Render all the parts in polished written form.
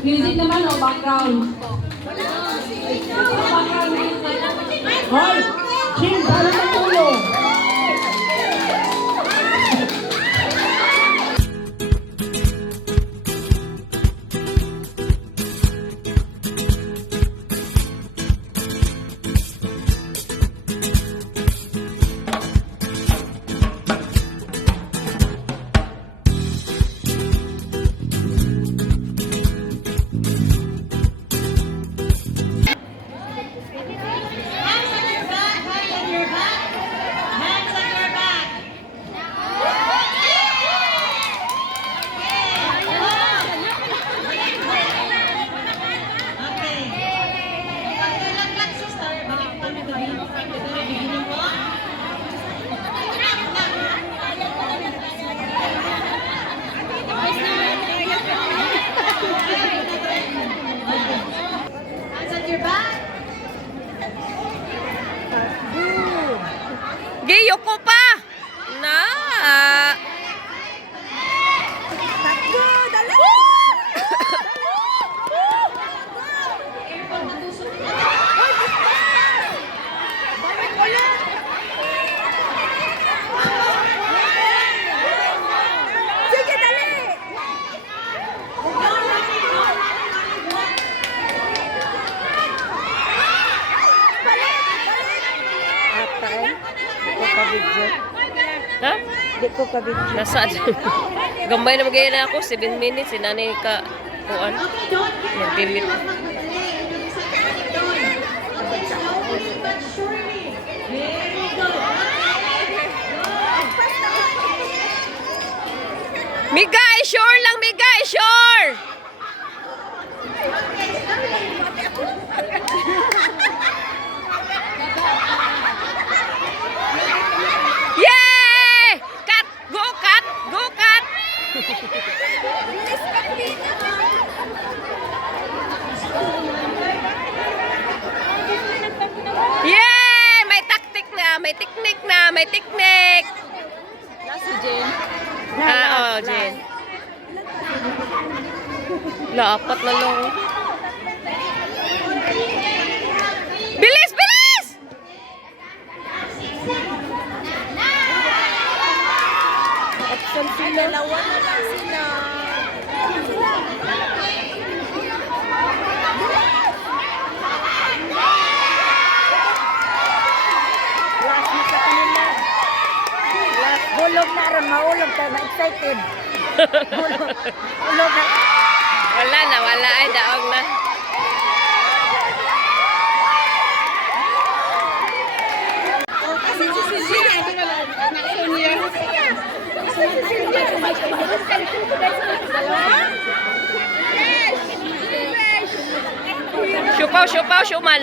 Music naman o background? Background music. Hoy! Chin, dalo ng tulo! Giyo ko pa! Na! Sige, dali! Ha? Di ko kabidyo. Nasa? Gambay na magaya na ako. 7 minutes. Sinanay ka. Kuan. Mag-delete. Miga, sure lang, Miga, sure! Yay! Cut! Go, cut! Go, cut! Yay! May taktik na, may technique na, may technique! Si Jane. Oo, Jen. Apat na lang. Bilis! Bilis! Option sila. Dalawa na lang sila. Last na sa kanila. Last. Hulog na rin. Mahulog tayo. Ma-excited. Hulog na. Wala na, wala ay daog na. Siupaw, siupaw, siuman.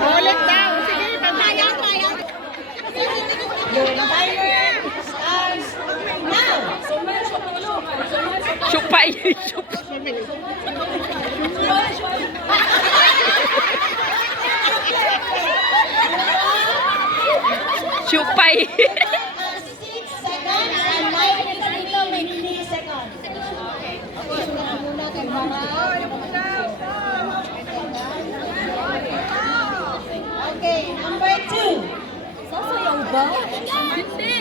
Ulit daw. Sige, pagbayang. Siupay. Siupay. 6 seconds and 9 milliseconds. Okay, number 2. Sasayaw ba?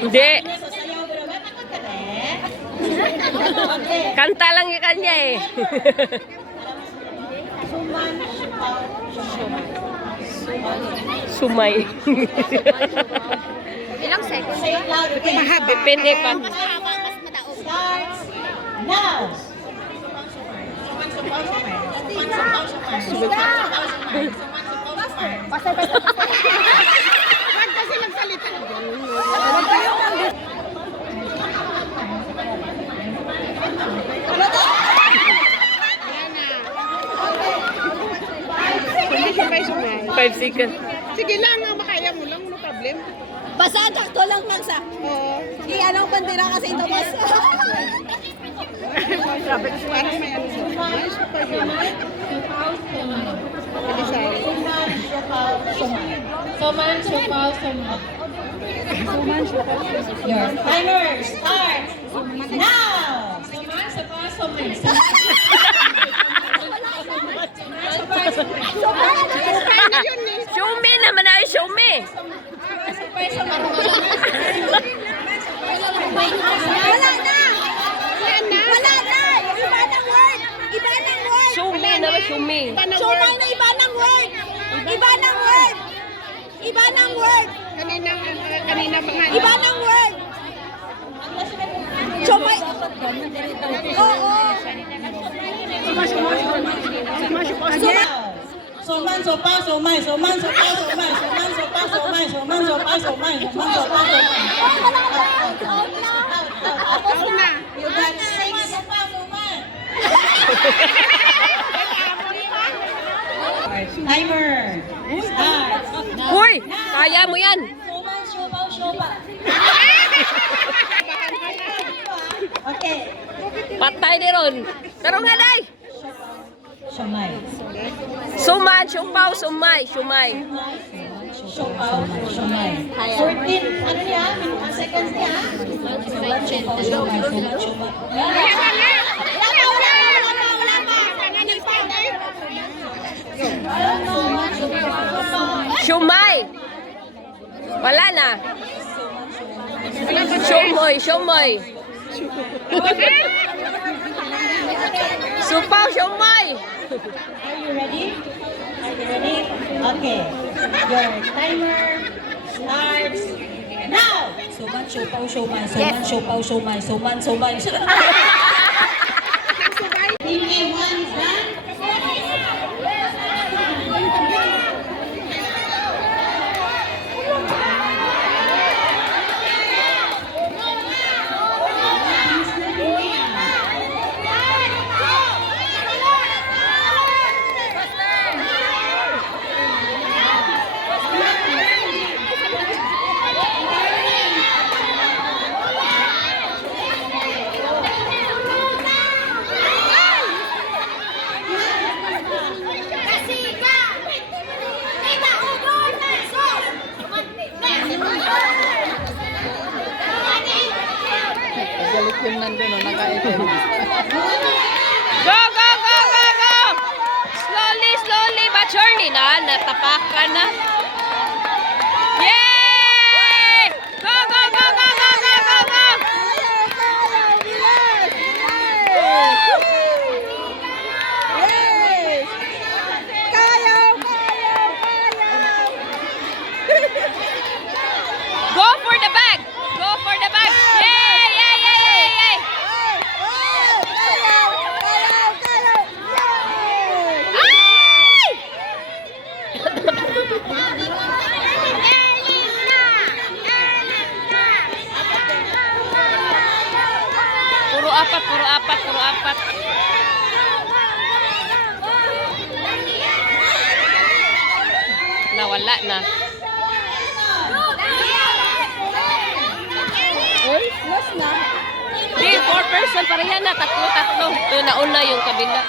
Hindi. Sasayaw ba? Takot ka ba? Okay. Kanta lang yung kanya eh. Suman, Sumay. Ilang seconds? say it loud again. Depende pa. Starts now. Wag kasi magsalita. Wag kayo lang. Sumay. 5 seconds. Sige lang, makaya mo lang, no problem. Basta takto lang lang sa. Oo. Anong bandera kasi ito, boss? Parang may ano sa may super yun. Bilisan. Suman, siupaw, suman. Your timer starts now. Show me naman ay show me. Wala na! Wala na! Iba ng word! Iba ng word! Show me naman show me. Sumay na iba ng word! Iba ng word! Iba ng word! Kanina pa nga. Iba ng word! Sumay! Oo! Soman, sopa, somay, soman, sopa, somay, soman, sopa, somay, soman, sopa, somay, soman, sopa, somay. Tapos na! You got 6. Sopa, somay. Timer start. Uy, kaya mo yan. Soman, sopa, sopa. Okay. Patay ni Ron. Pero nga day. Somay. Suman, sumpaw, sumay, sumay. Sopa, somay. 14. Ano niya? Seconds niya? Soman, sopa, somay, soman, sopa. Shumay. Wala na. Shumoy, shumoy. Supaw, shumoy. Are you ready? Are you ready? Okay. Your timer starts now. Soman, sopaw, somay, soman, sopaw, somay, soman, somay. Team A1 is done. Go, go, go, go, go! Slowly, slowly, but surely na, natapakan na. Yay! Go, go, go, go, go, go, go, go! Go for the bag! Go for the bag! Yay! Yay! Yay! Yay! Yay! Ay! Puro apat, puro apat, puro apat. Nawala na. Uy, mas na. Di, 4 person, parehan na, tatlo. Ito nauna yung kabila.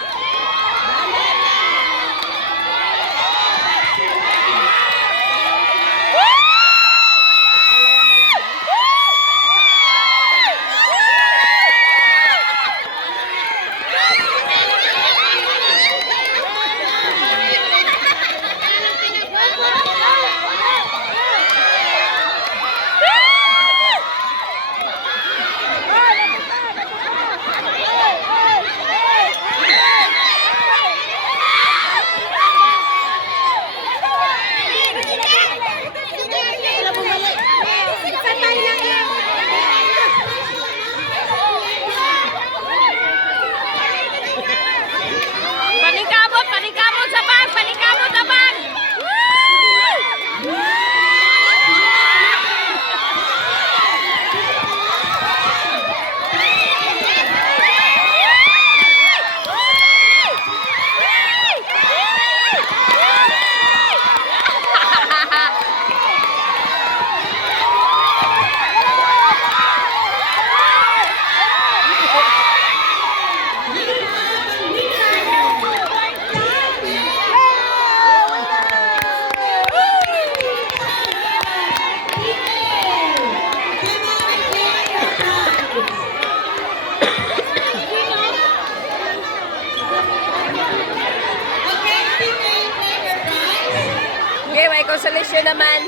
konsolasyon naman.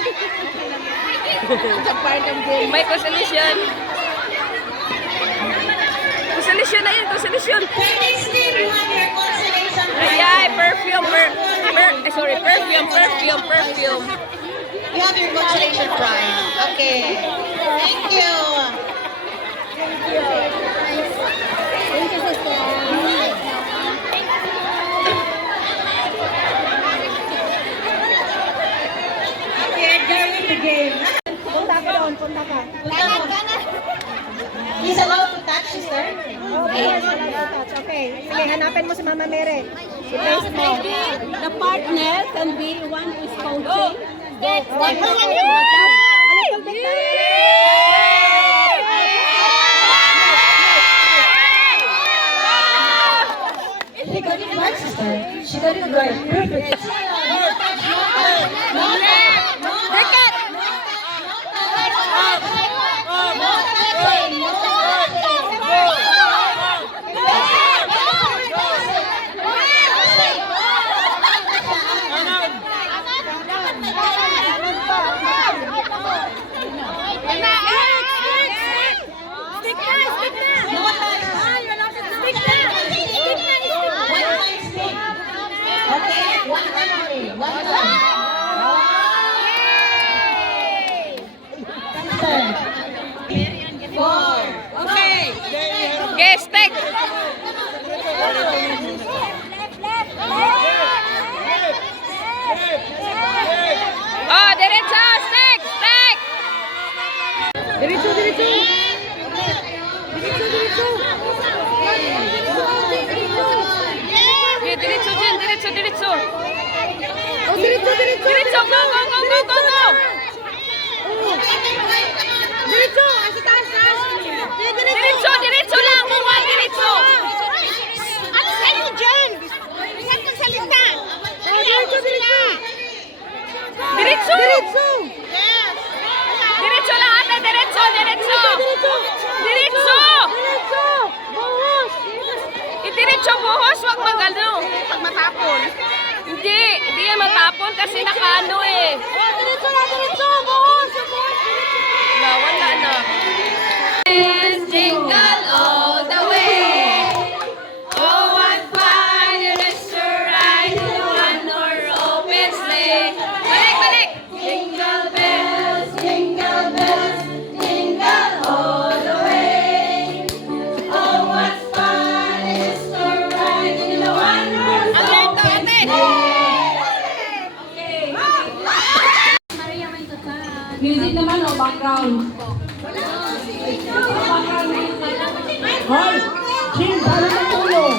May konsolasyon. Konsolasyon na yun, konsolasyon. Ladies, team, you have your consolation prize. Ay, perfume, perfume. You have your consolation prize. Okay. Thank you. Okay, during the game. Punta ka doon, punta ka. He's allowed to touch, sister. Okay, sige, hanapin mo si Mama Mere. I-place mo. The partner can be one who is coaching. A little bit na. She got it right, sister. She got it right. Perfect. Okay, stick. Oh, diretso, stick. Diretso. Okay, diretso dyan, diretso. Oh, diretso. Diretso, go. Diretso, sa taas. Diretso lang, buwa, diretso. Ano sa inyo dyan? Ingat kang salita. Diretso. Yes. Diretso lang, ate, diretso. Diretso, buhos, wag magano. Pag matapon. Hindi yan matapon kasi nakaano eh. Diretso. Buhos. Wala na. Jingle all the way. Oh, what fun it is to ride in a one-horse open sleigh. Balik. Jingle bells, jingle all the way. Oh, what fun it is to ride in a one-horse open sleigh. Music naman o background. Hoy! Chin, paano matulog?